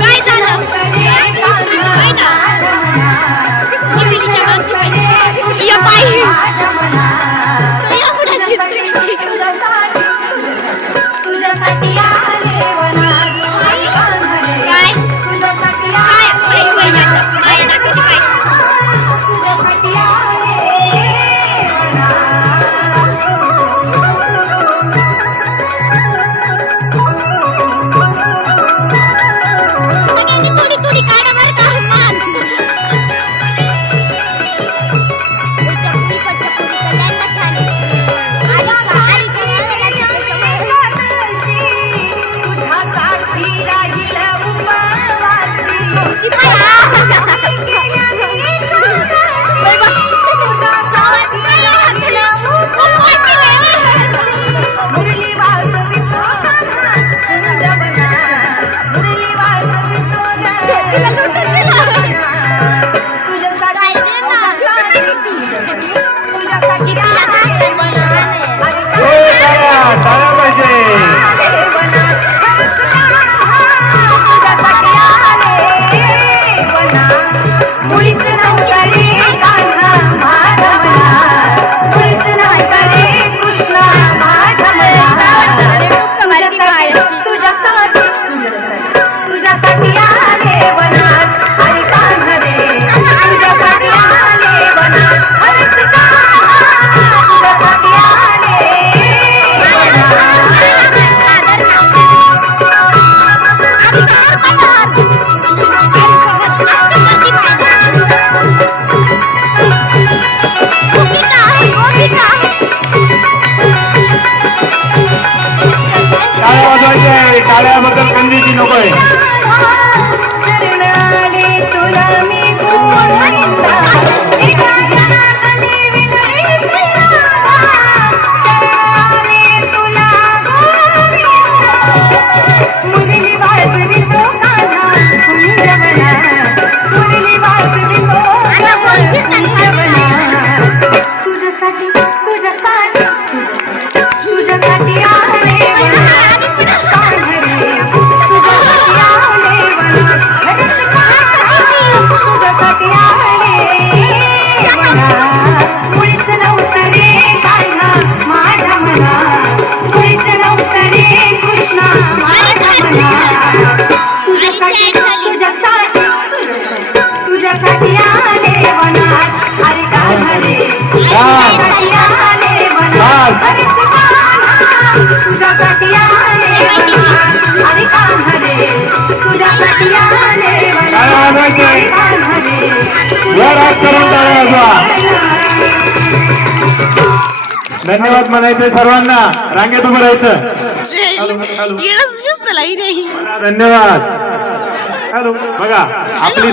Guys, Two percent. Two तुझ्यासाठी आले आणि तुझ्यासाठी आले. धन्यवाद म्हणायचे सर्वांना. रांगेत उभं राहायचं. धन्यवाद. हॅलो बघा आपली